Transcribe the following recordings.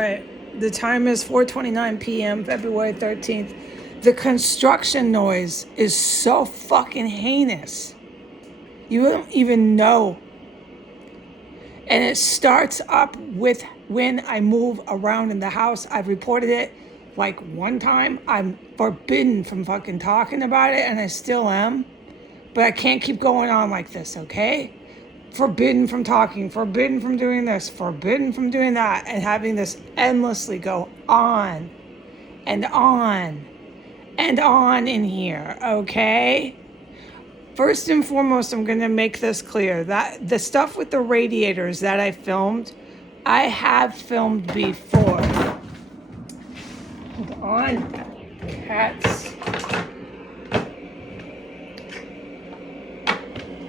Right. The time is 4:29 p.m., February 13th. The construction noise is so fucking heinous. You don't even know. And it starts up with when I move around in the house. I've reported it like one time. I'm forbidden from fucking talking about it, and I still am. But I can't keep going on like this, okay? Forbidden from talking, forbidden from doing this, forbidden from doing that, and having this endlessly go on and on and on in here, okay? First and foremost, I'm going to make this clear that the stuff with the radiators that I filmed, I have filmed before. Hold on, cats.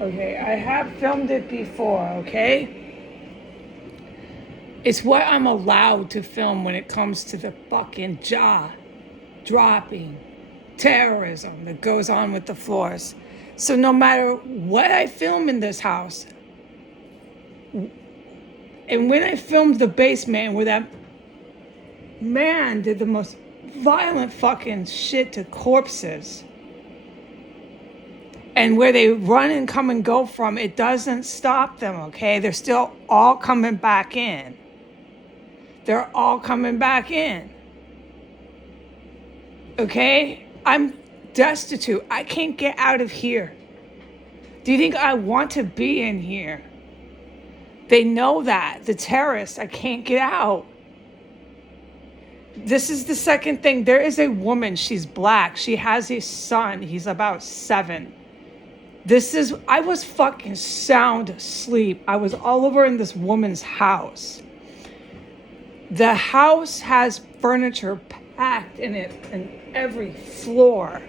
Okay, I have filmed it before, okay? It's what I'm allowed to film when it comes to the fucking jaw-dropping terrorism that goes on with the floors. So no matter what I film in this house, and when I filmed the basement where that man did the most violent fucking shit to corpses, and where they run and come and go from, it doesn't stop them, okay? They're still all coming back in. They're all coming back in. Okay? I'm destitute. I can't get out of here. Do you think I want to be in here? They know that. The terrorists, I can't get out. This is the second thing. There is a woman. She's black. She has a son. He's about 7. I was fucking sound asleep. I was all over in this woman's house. The house has furniture packed in it in every floor.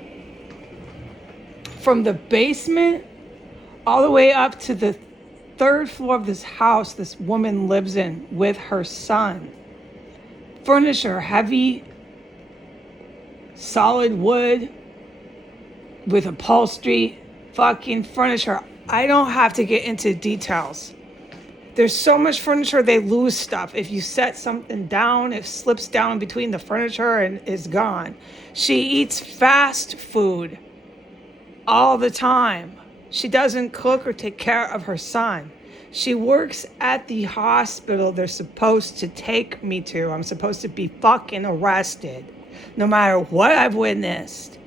From the basement all the way up to the 3rd floor of this house this woman lives in with her son. Furniture, heavy, solid wood with upholstery. Fucking furniture. I don't have to get into details. There's so much furniture, they lose stuff. If you set something down, it slips down between the furniture and is gone. She eats fast food all the time. She doesn't cook or take care of her son. She works at the hospital they're supposed to take me to. I'm supposed to be fucking arrested. No matter what I've witnessed.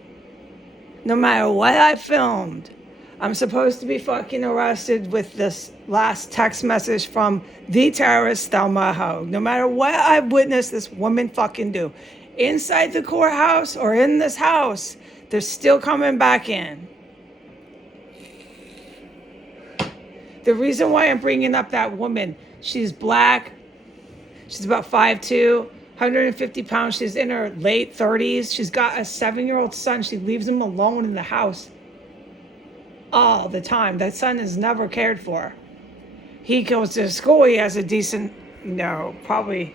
No matter what I filmed, I'm supposed to be fucking arrested with this last text message from the terrorist Thelma Houge. No matter what I've witnessed this woman fucking do. Inside the courthouse or in this house, they're still coming back in. The reason why I'm bringing up that woman, she's black. She's about 5'2". 150 pounds. She's in her late 30s. She's got a 7-year-old son. She leaves him alone in the house all the time. That son is never cared for. He goes to school. He has a decent, probably,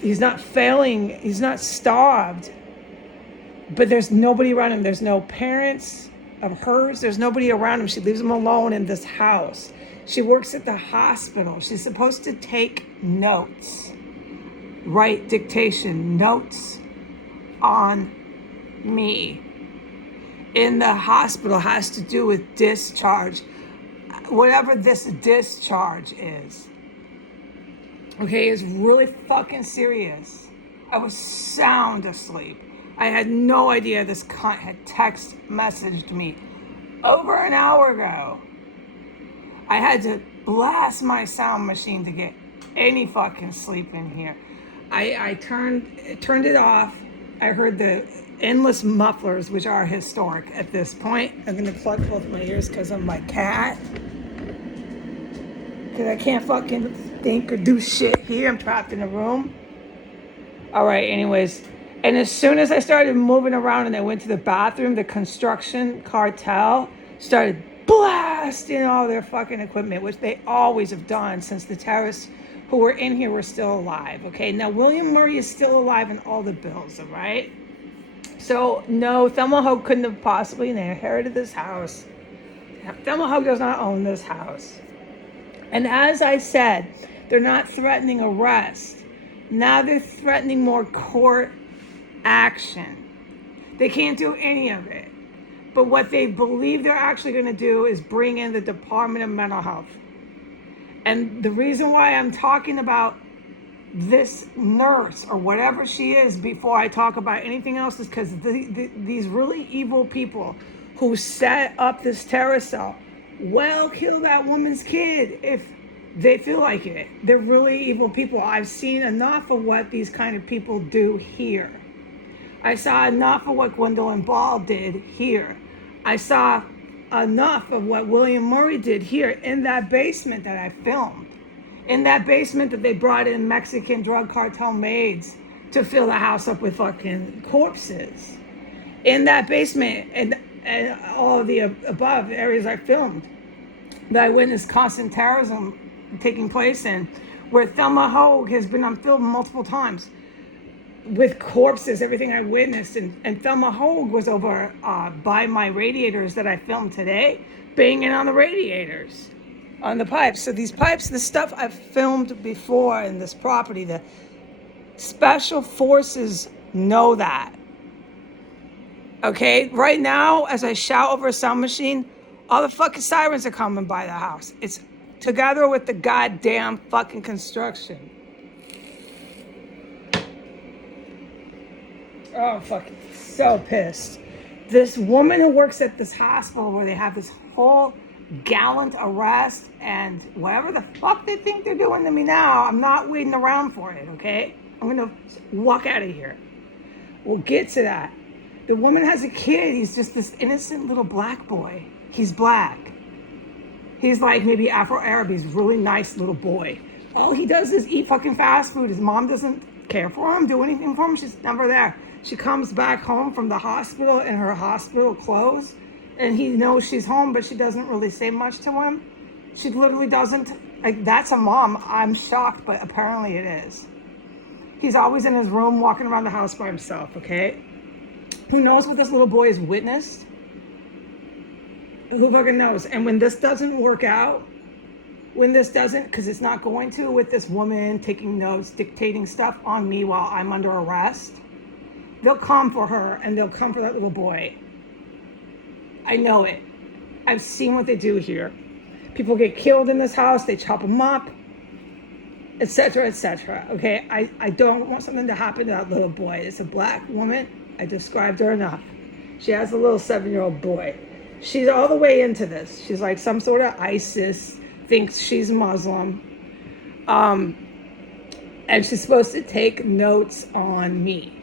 he's not failing. He's not starved. But there's nobody around him. There's no parents of hers. There's nobody around him. She leaves him alone in this house. She works at the hospital. She's supposed to take notes. Write dictation notes on me. In the hospital has to do with discharge. Whatever this discharge is. Okay, it's really fucking serious. I was sound asleep. I had no idea this cunt had text messaged me over an hour ago. I had to blast my sound machine to get any fucking sleep in here. I turned it off. I heard the endless mufflers, which are historic at this point. I'm going to plug both my ears because I'm my cat. Because I can't fucking think or do shit here. I'm trapped in a room. All right, anyways. And as soon as I started moving around and I went to the bathroom, the construction cartel started blasting all their fucking equipment, which they always have done since the terrorists who were in here were still alive, okay? Now, William Murray is still alive in all the bills, all right? So, no, Thelma Houge couldn't have possibly inherited this house. Thelma Houge does not own this house. And as I said, They're not threatening arrest. Now they're threatening more court action. They can't do any of it. But what they believe they're actually going to do is bring in the Department of Mental Health. And the reason why I'm talking about this nurse or whatever she is before I talk about anything else is because these really evil people who set up this terror cell will kill that woman's kid if they feel like it. They're really evil people. I've seen enough of what these kind of people do here. I saw enough of what Gwendolyn Ball did here. I saw enough of what William Murray did here in that basement that I filmed. In that basement that they brought in Mexican drug cartel maids to fill the house up with fucking corpses. In that basement and all of the above areas I filmed that I witnessed constant terrorism taking place in, where Thelma Houge has been on film multiple times with corpses, everything I witnessed. And Thelma Houge was over by my radiators that I filmed today, banging on the radiators, on the pipes. So these pipes, the stuff I've filmed before in this property, the special forces know that. Okay, right now, as I shout over a sound machine, all the fucking sirens are coming by the house. It's together with the goddamn fucking construction. Oh, fucking so pissed. This woman who works at this hospital where they have this whole gallant arrest and whatever the fuck they think they're doing to me now, I'm not waiting around for it, okay? I'm gonna walk out of here. We'll get to that. The woman has a kid. He's just this innocent little black boy. He's black. He's like maybe Afro-Arab. He's a really nice little boy. All he does is eat fucking fast food. His mom doesn't care for him, do anything for him. She's never there. She comes back home from the hospital in her hospital clothes, and he knows she's home, but she doesn't really say much to him. She literally doesn't. Like, that's a mom. I'm shocked, but apparently it is. He's always in his room walking around the house by himself, okay? Who knows what this little boy has witnessed? Who fucking knows? And when this doesn't work out, because it's not going to, with this woman taking notes, dictating stuff on me while I'm under arrest, they'll come for her and they'll come for that little boy. I know it. I've seen what they do here. People get killed in this house, they chop them up, etc., etc. Okay, I don't want something to happen to that little boy. It's a black woman. I described her enough. She has a little 7-year-old boy. She's all the way into this. She's like some sort of ISIS, thinks she's Muslim. And she's supposed to take notes on me.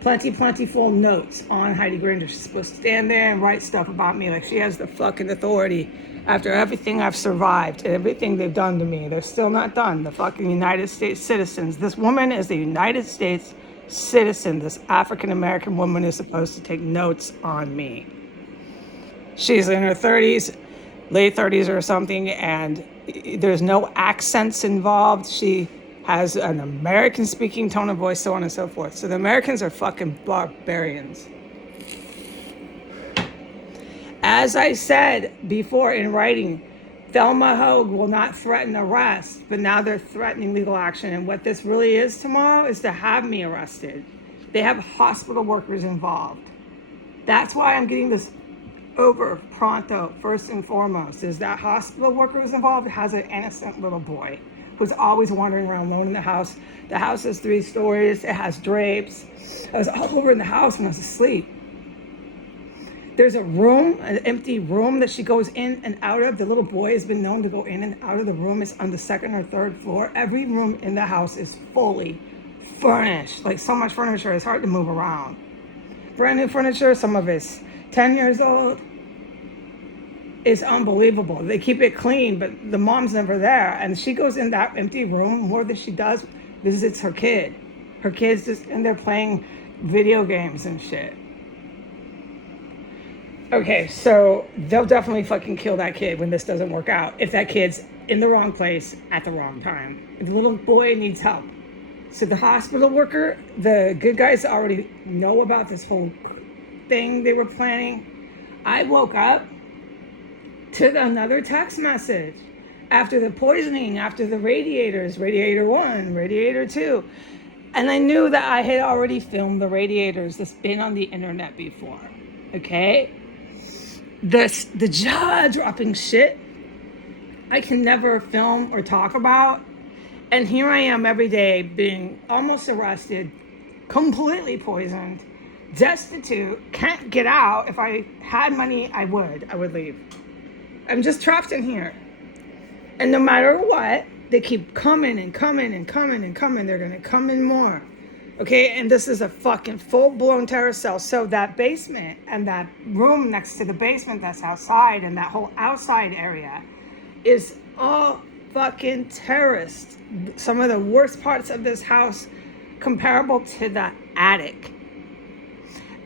Plentiful notes on Heidi Granger. She's supposed to stand there and write stuff about me like she has the fucking authority after everything I've survived and everything they've done to me. They're still not done. The fucking United States citizens. This woman is the United States citizen. This African-American woman is supposed to take notes on me. She's in her 30s, late 30s or something, and there's no accents involved. She has an American-speaking tone of voice, so on and so forth. So the Americans are fucking barbarians. As I said before in writing, Thelma Houge will not threaten arrest, but now they're threatening legal action. And what this really is tomorrow is to have me arrested. They have hospital workers involved. That's why I'm getting this over pronto, first and foremost, is that hospital worker who's involved has an innocent little boy who's always wandering around alone in the house. The house is 3 stories. It has drapes. I was all over in the house when I was asleep. There's a room, an empty room that she goes in and out of. The little boy has been known to go in and out of the room. It's on the 2nd or 3rd floor. Every room in the house is fully furnished. Like, so much furniture, it's hard to move around. Brand new furniture, some of it's 10 years old. It's unbelievable. They keep it clean, but the mom's never there. And she goes in that empty room. More than she does, visits her kid. Her kid's just in there playing video games and shit. Okay, so they'll definitely fucking kill that kid when this doesn't work out. If that kid's in the wrong place at the wrong time. The little boy needs help. So the hospital worker, the good guys already know about this whole thing they were planning. I woke up to another text message. after the poisoning, after the radiators, radiator 1, radiator 2. And I knew that I had already filmed the radiators that's been on the internet before. Okay? The jaw dropping shit I can never film or talk about. And here I am every day being almost arrested, completely poisoned, destitute, can't get out. If I had money, I would leave. I'm just trapped in here. And no matter what, they keep coming and coming and coming and coming. They're going to come in more. Okay, and this is a fucking full-blown terror cell. So that basement and that room next to the basement that's outside and that whole outside area is all fucking terrorist. Some of the worst parts of this house comparable to the attic.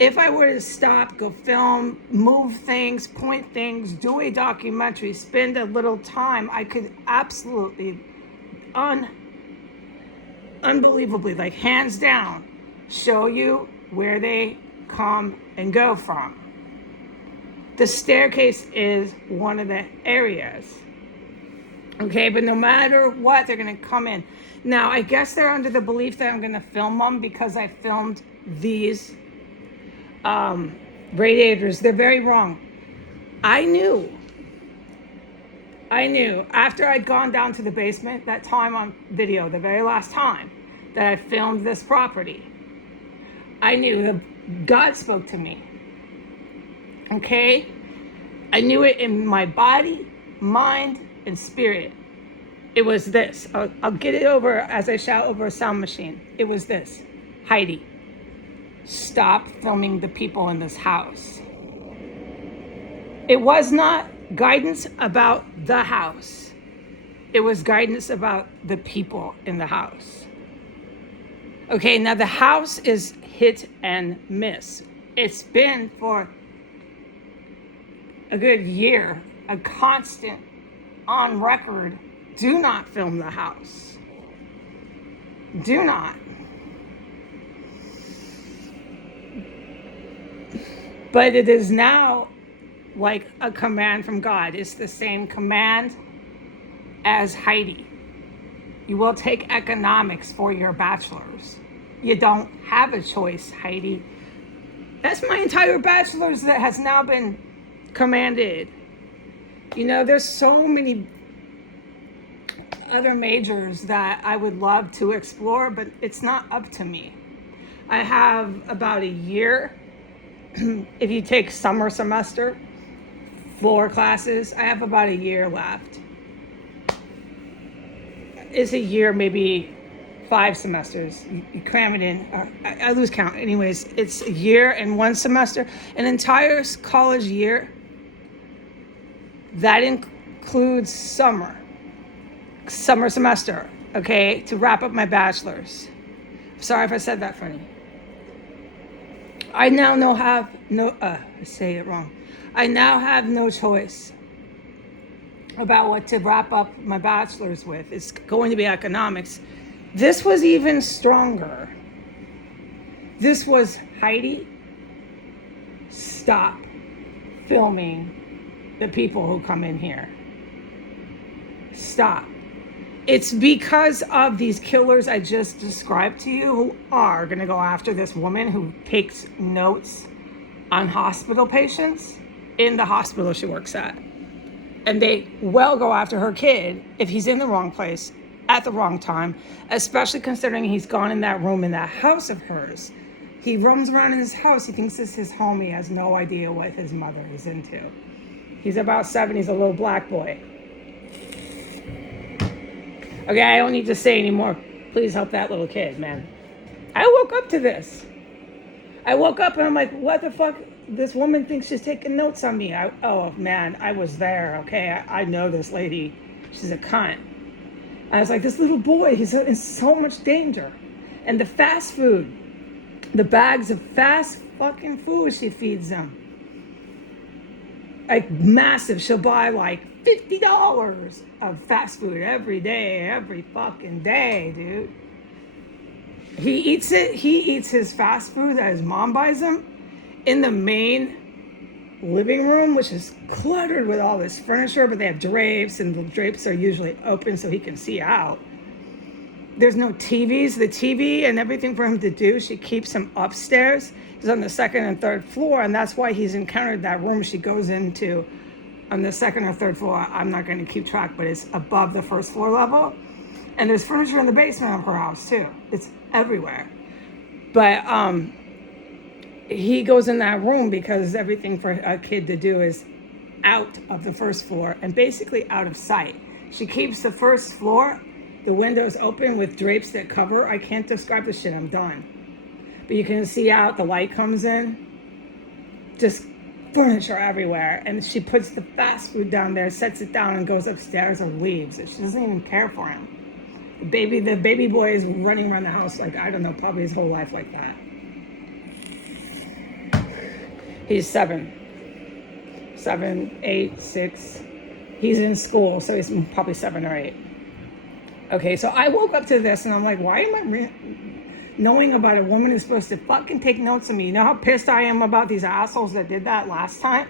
If I were to stop, go film, move things, point things, do a documentary, spend a little time, I could absolutely, unbelievably, like hands down, show you where they come and go from. The staircase is one of the areas. Okay, but no matter what, they're going to come in. Now, I guess they're under the belief that I'm going to film them because I filmed these radiators. They're very wrong. I knew after I'd gone down to the basement, that time on video, the very last time that I filmed this property, I knew that God spoke to me. Okay? I knew it in my body, mind, and spirit. It was this. I'll get it over as I shout over a sound machine. It was this. Heidi, stop filming the people in this house. It was not guidance about the house. It was guidance about the people in the house. Okay, now the house is hit and miss. It's been for a good year, a constant on record, do not film the house. Do not. But it is now like a command from God. It's the same command as Heidi. You will take economics for your bachelor's. You don't have a choice, Heidi. That's my entire bachelor's that has now been commanded. You know, there's so many other majors that I would love to explore, but it's not up to me. I have about a year. If you take summer semester, 4 classes, I have about a year left. It's a year, maybe 5 semesters. You cram it in. I lose count. Anyways, it's a year and 1 semester. An entire college year. That includes summer semester, okay, to wrap up my bachelor's. Sorry if I said that funny. I now say it wrong. I now have no choice about what to wrap up my bachelor's with. It's going to be economics. This was even stronger. This was, Heidi, stop filming the people who come in here. Stop. It's because of these killers I just described to you who are going to go after this woman who takes notes on hospital patients in the hospital she works at. And they will go after her kid if he's in the wrong place at the wrong time, especially considering he's gone in that room in that house of hers. He roams around in his house. He thinks this is his home. He has no idea what his mother is into. He's about 7. He's a little black boy. Okay, I don't need to say anymore. Please help that little kid, man. I woke up to this. I woke up and I'm like, what the fuck? This woman thinks she's taking notes on me. Oh, man, I was there, okay? I know this lady. She's a cunt. I was like, this little boy, he's in so much danger. And the fast food, the bags of fast fucking food she feeds them. Like massive. She'll buy like $50 of fast food every day, every fucking day, dude. He eats it. He eats his fast food that his mom buys him in the main living room, which is cluttered with all this furniture, but they have drapes, and the drapes are usually open so he can see out. There's no TVs. The TV and everything for him to do, she keeps him upstairs. He's on the second and third floor, and that's why he's encountered that room she goes into on the second or third floor. I'm not going to keep track, but it's above the first floor level. And there's furniture in the basement of her house, too. It's everywhere. But he goes in that room because everything for a kid to do is out of the first floor and basically out of sight. She keeps the first floor, the windows open with drapes that cover. I can't describe the shit. I'm done. But you can see out, the light comes in. Just furniture everywhere. And she puts the fast food down there, sets it down, and goes upstairs and leaves. She doesn't even care for him. The baby boy is running around the house like, I don't know, probably his whole life like that. He's 7, 8, 6. He's in school, so he's probably 7 or 8. Okay, so I woke up to this and I'm like, why am I knowing about a woman who's supposed to fucking take notes of me? You know how pissed I am about these assholes that did that last time?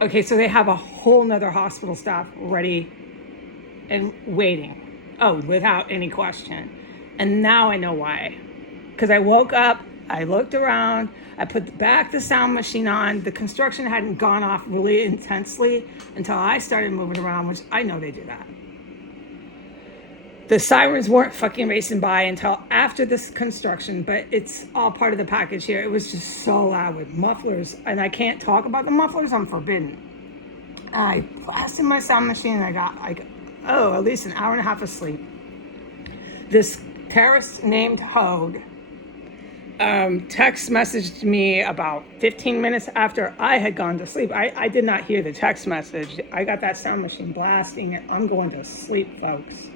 Okay, so they have a whole nother hospital staff ready and waiting. Oh, without any question. And now I know why. Because I woke up, I looked around, I put back the sound machine on. The construction hadn't gone off really intensely until I started moving around, which I know they do that. The sirens weren't fucking racing by until after this construction, but it's all part of the package here. It was just so loud with mufflers, and I can't talk about the mufflers. I'm forbidden. I blasted my sound machine, and I got like, at least an hour and a half of sleep. This terrorist named Houge text messaged me about 15 minutes after I had gone to sleep. I did not hear the text message. I got that sound machine blasting, and I'm going to sleep, folks.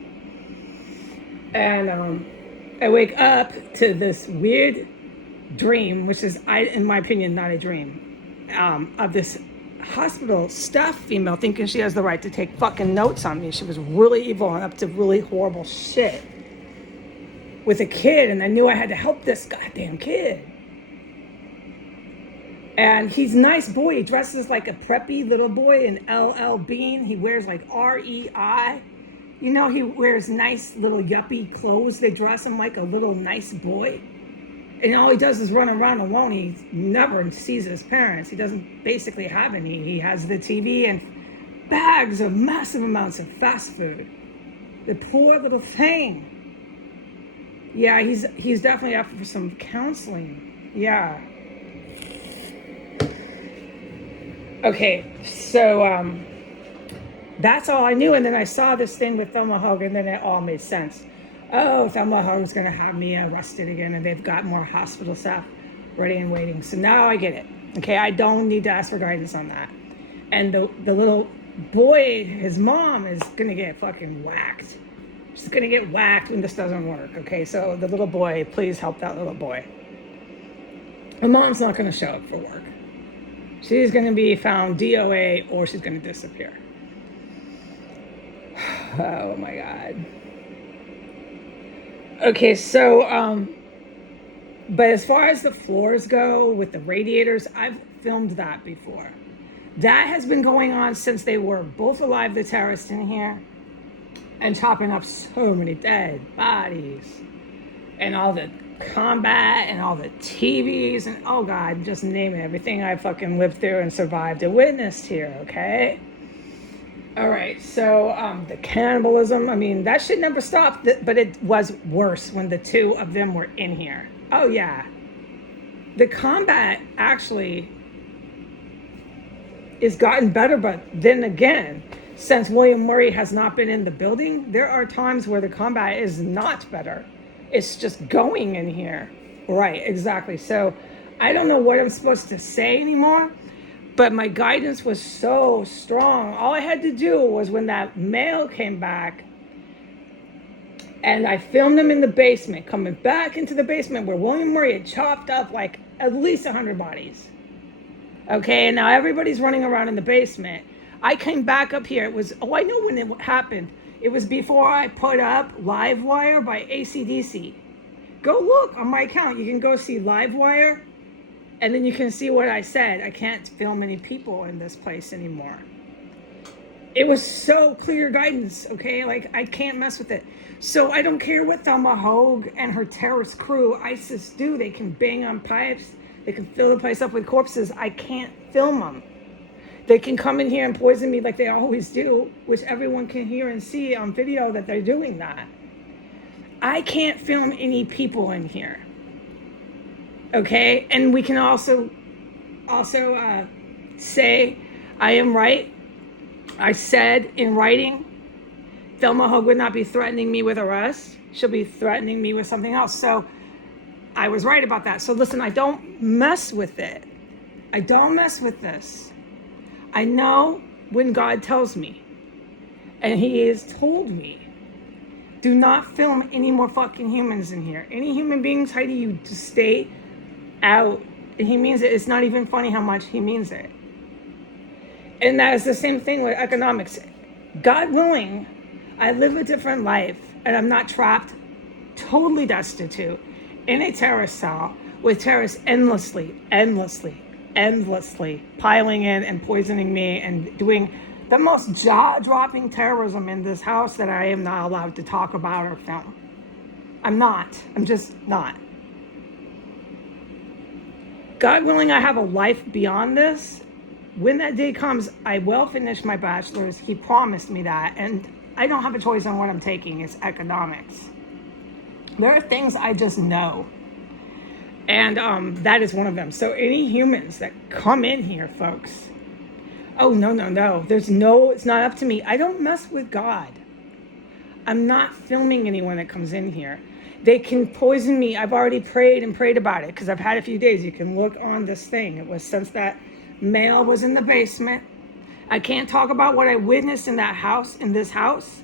And I wake up to this weird dream, which is, in my opinion, not a dream, of this hospital staff female thinking she has the right to take fucking notes on me. She was really evil and up to really horrible shit with a kid, and I knew I had to help this goddamn kid. And he's a nice boy. He dresses like a preppy little boy in LL Bean. He wears like REI. You know, he wears nice little yuppie clothes. They dress him like a little nice boy. And all he does is run around alone. He never sees his parents. He doesn't basically have any. He has the TV and bags of massive amounts of fast food. The poor little thing. Yeah, he's definitely up for some counseling. Yeah. Okay, so that's all I knew. And then I saw this thing with Thelma Houge, and then it all made sense. Oh, Thelma Houge's going to have me arrested again, and they've got more hospital staff ready and waiting. So now I get it. Okay, I don't need to ask for guidance on that. And the little boy, his mom, is going to get fucking whacked. She's going to get whacked when this doesn't work. Okay, so the little boy, please help that little boy. The mom's not going to show up for work. She's going to be found DOA, or she's going to disappear. Oh my God. Okay, so, but as far as the floors go with the radiators, I've filmed that before. That has been going on since they were both alive, the terrorists in here, and chopping up so many dead bodies, and all the combat, and all the TVs, and oh God, just name it, everything I fucking lived through and survived and witnessed here, okay? All right, so the cannibalism, I mean, that shit never stopped, but it was worse when the two of them were in here. Oh, yeah. The combat actually is gotten better, but then again, since William Murray has not been in the building, there are times where the combat is not better. It's just going in here. Right, exactly. So I don't know what I'm supposed to say anymore. But my guidance was so strong. All I had to do was when that male came back, and I filmed him in the basement, coming back into the basement where William Murray had chopped up like at least 100 bodies. Okay, and now everybody's running around in the basement. I came back up here. It was, I know when it happened. It was before I put up Livewire by AC/DC. Go look on my account. You can go see Livewire. And then you can see what I said. I can't film any people in this place anymore. It was so clear guidance, okay? Like, I can't mess with it. So I don't care what Thelma Houge and her terrorist crew, ISIS, do. They can bang on pipes. They can fill the place up with corpses. I can't film them. They can come in here and poison me like they always do, which everyone can hear and see on video that they're doing that. I can't film any people in here. Okay? And we can also say, I am right. I said in writing, Thelma Houge would not be threatening me with arrest. She'll be threatening me with something else. So I was right about that. So listen, I don't mess with it. I don't mess with this. I know when God tells me, and he has told me, do not film any more fucking humans in here. Any human beings, Heidi, you just stay out. And he means it. It's not even funny how much he means it. And that is the same thing with economics. God willing, I live a different life, and I'm not trapped, totally destitute, in a terrorist cell with terrorists endlessly piling in and poisoning me and doing the most jaw-dropping terrorism in this house that I am not allowed to talk about or film. I'm just not. God willing, I have a life beyond this. When that day comes, I will finish my bachelor's. He promised me that. And I don't have a choice on what I'm taking. It's economics. There are things I just know. And that is one of them. So any humans that come in here, folks. Oh, no. It's not up to me. I don't mess with God. I'm not filming anyone that comes in here. They can poison me. I've already prayed about it because I've had a few days. You can look on this thing. It was since that male was in the basement. I can't talk about what I witnessed in this house,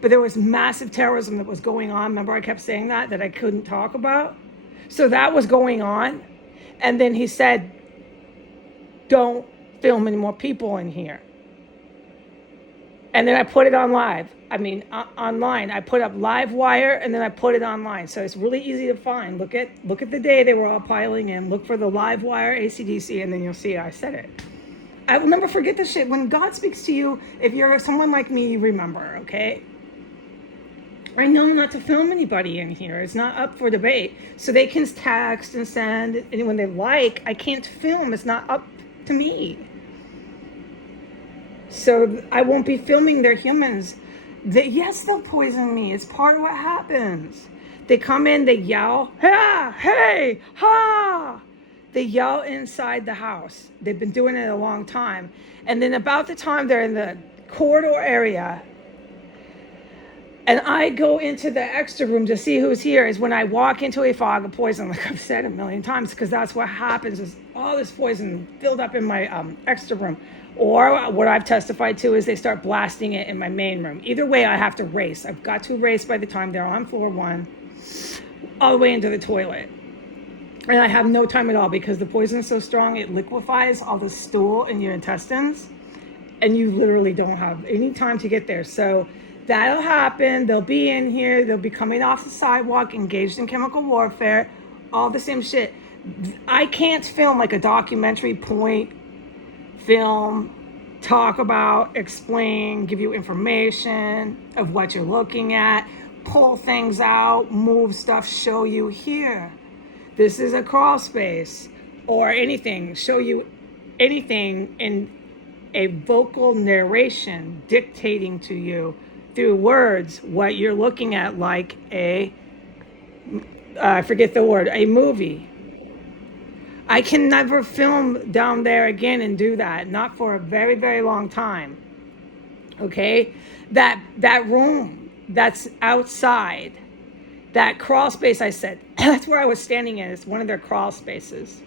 but there was massive terrorism that was going on. Remember I kept saying that I couldn't talk about? So that was going on. And then he said, don't film any more people in here. And then I put it online. I put up live wire and then I put it online. So it's really easy to find. Look at the day they were all piling in. Look for the live wire ACDC and then you'll see I said it. I will never forget this shit. When God speaks to you, if you're someone like me, you remember, okay? I know not to film anybody in here. It's not up for debate. So they can text and send anyone they like. I can't film. It's not up to me. So I won't be filming their humans. Yes, they'll poison me. It's part of what happens. They come in, they yell, ha, hey, ha. They yell inside the house. They've been doing it a long time. And then about the time they're in the corridor area, and I go into the extra room to see who's here, is when I walk into a fog of poison, like I've said a million times, because that's what happens, is all this poison filled up in my extra room. Or what I've testified to is they start blasting it in my main room. Either way, I have to race. I've got to race by the time they're on floor 1, all the way into the toilet. And I have no time at all because the poison is so strong, it liquefies all the stool in your intestines. And you literally don't have any time to get there. So that'll happen. They'll be in here. They'll be coming off the sidewalk, engaged in chemical warfare, all the same shit. I can't film like a documentary point, film, talk about, explain, give you information of what you're looking at, pull things out, move stuff, show you here. This is a crawl space or anything, show you anything in a vocal narration dictating to you through words what you're looking at, like I forget the word, a movie. I can never film down there again and do that, not for a very, very long time. Okay? That room that's outside, that crawl space I said, that's where I was standing in. It's one of their crawl spaces.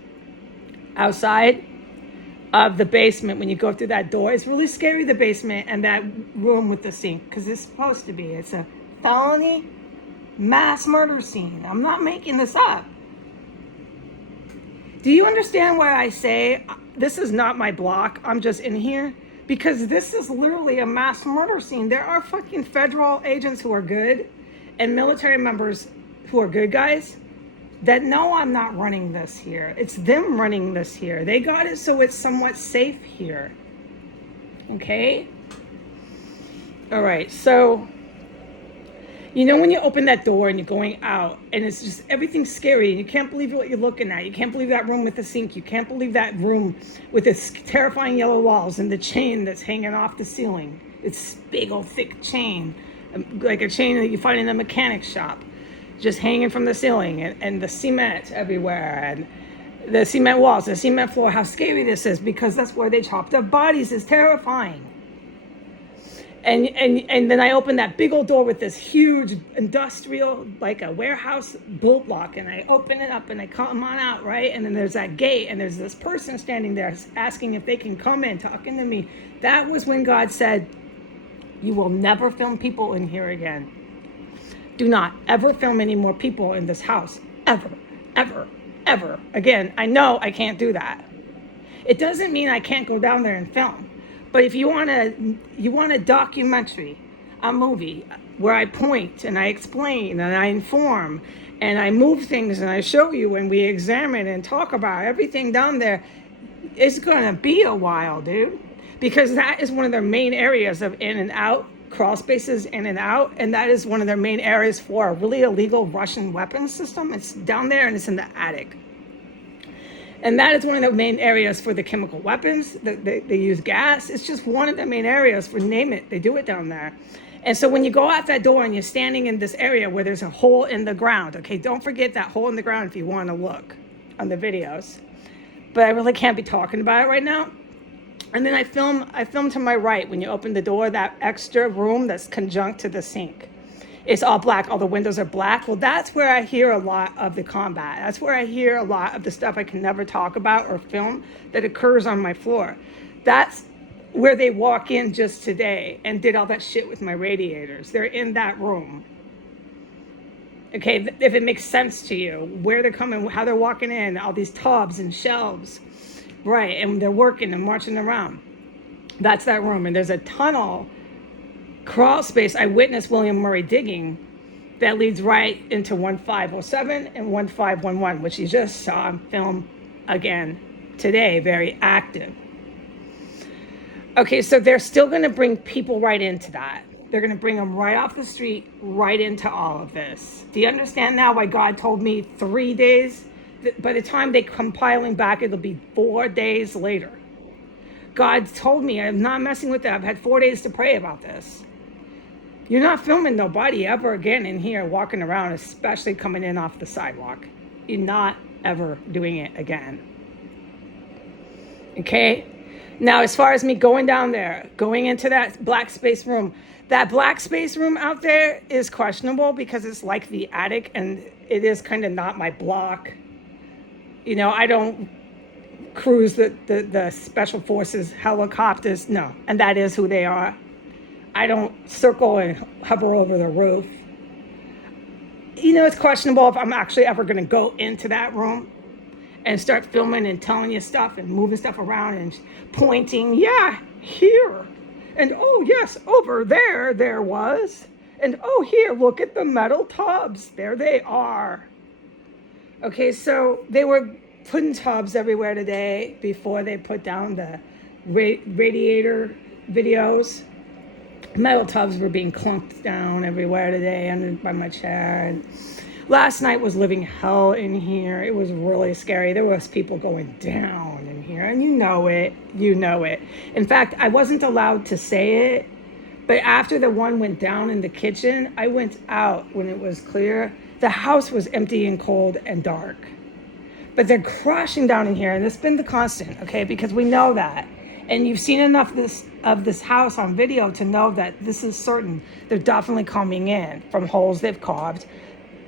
Outside of the basement, when you go through that door, it's really scary, the basement and that room with the sink, because it's supposed to be. It's a felony mass murder scene. I'm not making this up. Do you understand why I say this is not my block? I'm just in here because this is literally a mass murder scene. There are fucking federal agents who are good and military members who are good guys that know I'm not running this here. It's them running this here. They got it so it's somewhat safe here. Okay? All right, so, you know when you open that door and you're going out and it's just everything's scary and you can't believe what you're looking at. You can't believe that room with the sink. You can't believe that room with its terrifying yellow walls and the chain that's hanging off the ceiling. It's big old thick chain, like a chain that you find in a mechanic shop, just hanging from the ceiling, and the cement everywhere and the cement walls, the cement floor. How scary this is, because that's where they chopped up bodies. Is terrifying. And then I open that big old door with this huge industrial, like a warehouse bolt lock, and I open it up and I come on out, right? And then there's that gate and there's this person standing there asking if they can come in, talking to me. That was when God said, you will never film people in here again. Do not ever film any more people in this house, ever, ever, ever again. I know I can't do that. It doesn't mean I can't go down there and film. But if you want a documentary, a movie where I point and I explain and I inform and I move things and I show you and we examine and talk about everything down there, it's gonna be a while, dude. Because that is one of their main areas of in and out, crawl spaces in and out, and that is one of their main areas for a really illegal Russian weapons system. It's down there and it's in the attic. And that is one of the main areas for the chemical weapons. They use gas. It's just one of the main areas for, name it, they do it down there. And so when you go out that door and you're standing in this area where there's a hole in the ground, okay, don't forget that hole in the ground if you want to look on the videos. But I really can't be talking about it right now. And then I film to my right when you open the door, that extra room that's conjunct to the sink. It's all black. All the windows are black. Well, that's where I hear a lot of the combat. That's where I hear a lot of the stuff I can never talk about or film that occurs on my floor. That's where they walk in just today and did all that shit with my radiators. They're in that room. Okay, if it makes sense to you, where they're coming, how they're walking in, all these tubs and shelves, right, and they're working and marching around. That's that room. And there's a tunnel crawl space I witnessed William Murray digging that leads right into 1507 and 1511, which you just saw on film again today, very active. Okay, so they're still going to bring people right into that. They're going to bring them right off the street, right into all of this. Do you understand now why God told me 3 days? By the time they come piling back, it'll be 4 days later. God told me I'm not messing with that. I've had 4 days to pray about this. You're not filming nobody ever again in here walking around, especially coming in off the sidewalk. You're not ever doing it again. Okay? Now, as far as me going down there, going into that black space room out there is questionable because it's like the attic and it is kind of not my block. You know, I don't cruise the special forces helicopters. No, and that is who they are. I don't circle and hover over the roof. You know, it's questionable if I'm actually ever going to go into that room and start filming and telling you stuff and moving stuff around and pointing. Yeah, here. And oh, yes, over there was. And oh, here, look at the metal tubs. There they are. Okay, so they were putting tubs everywhere today before they put down the radiator videos. Metal tubs were being clunked down everywhere today under by my chair. And last night was living hell in here. It was really scary. There was people going down in here, and you know it. In fact, I wasn't allowed to say it, but after the one went down in the kitchen, I went out when it was clear. The house was empty and cold and dark. But they're crashing down in here, and it's been the constant, okay, because we know that. And you've seen enough of this house on video to know that this is certain. They're definitely coming in from holes they've carved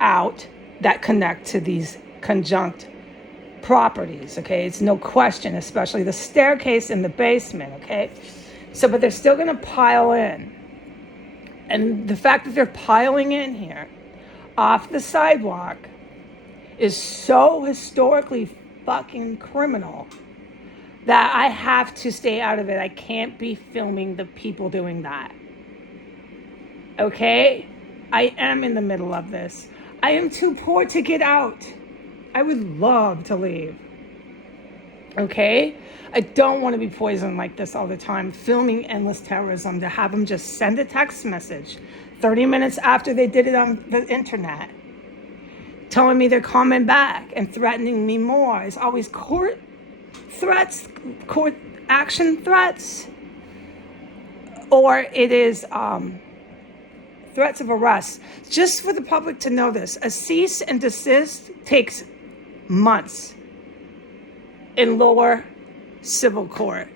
out that connect to these conjunct properties, okay? It's no question, especially the staircase in the basement, okay? So, but they're still going to pile in. And the fact that they're piling in here off the sidewalk is so historically fucking criminal that I have to stay out of it. I can't be filming the people doing that. Okay? I am in the middle of this. I am too poor to get out. I would love to leave. Okay? I don't want to be poisoned like this all the time, filming endless terrorism, to have them just send a text message 30 minutes after they did it on the internet, telling me they're coming back and threatening me more. It's always court threats, court action threats, or it is threats of arrest. Just for the public to know this, a cease and desist takes months in lower civil court.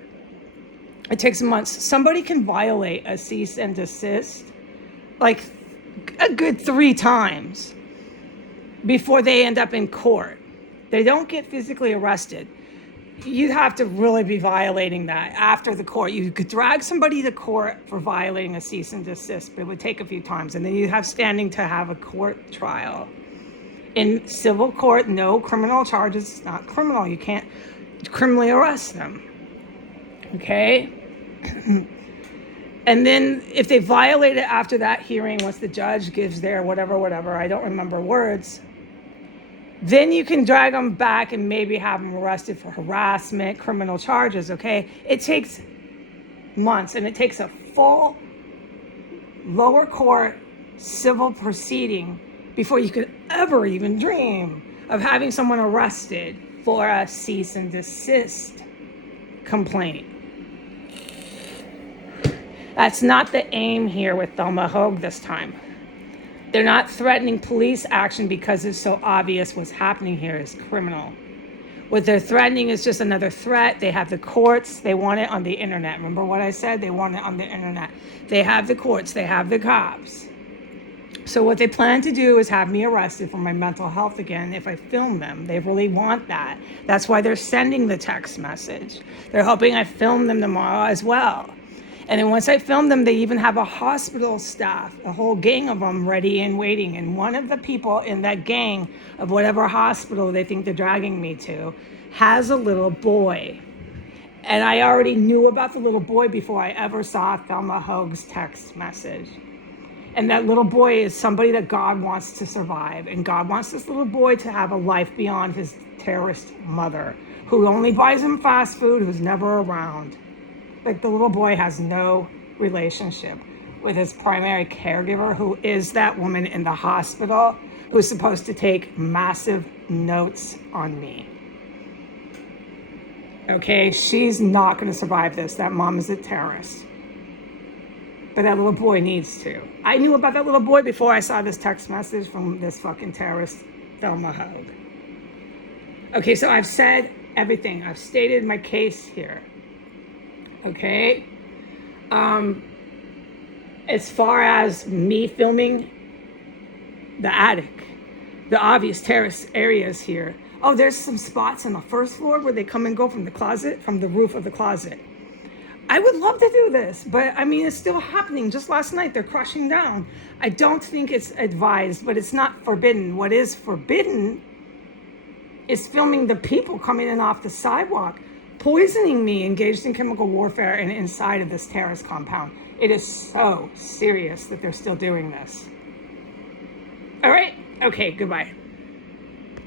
It takes months. Somebody can violate a cease and desist like a good 3 times before they end up in court. They don't get physically arrested. You have to really be violating that after the court. You could drag somebody to court for violating a cease and desist, but it would take a few times. And then you have standing to have a court trial. In civil court, no criminal charges. It's not criminal. You can't criminally arrest them. Okay? And then if they violate it after that hearing, once the judge gives their whatever, I don't remember words, then you can drag them back and maybe have them arrested for harassment, criminal charges, okay? It takes months, and it takes a full lower court civil proceeding before you could ever even dream of having someone arrested for a cease and desist complaint. That's not the aim here with Thelma Houge this time. They're not threatening police action because it's so obvious what's happening here is criminal. What they're threatening is just another threat. They have the courts. They want it on the internet. Remember what I said? They want it on the internet. They have the courts. They have the cops. So what they plan to do is have me arrested for my mental health again if I film them. They really want that. That's why they're sending the text message. They're hoping I film them tomorrow as well. And then once I film them, they even have a hospital staff, a whole gang of them ready and waiting. And one of the people in that gang of whatever hospital they think they're dragging me to has a little boy. And I already knew about the little boy before I ever saw Thelma Houge's text message. And that little boy is somebody that God wants to survive. And God wants this little boy to have a life beyond his terrorist mother, who only buys him fast food, who's never around. Like, the little boy has no relationship with his primary caregiver, who is that woman in the hospital who's supposed to take massive notes on me. Okay, she's not going to survive this. That mom is a terrorist. But that little boy needs to. I knew about that little boy before I saw this text message from this fucking terrorist, Thelma Houge. Okay, so I've said everything. I've stated my case here. Okay? As far as me filming the attic, the obvious terrace areas here. Oh, there's some spots on the first floor where they come and go from the closet, from the roof of the closet. I would love to do this, but I mean, it's still happening. Just last night, they're crushing down. I don't think it's advised, but it's not forbidden. What is forbidden is filming the people coming in off the sidewalk, poisoning me, engaged in chemical warfare and inside of this terrorist compound. It is so serious that they're still doing this. All right. Okay. Goodbye.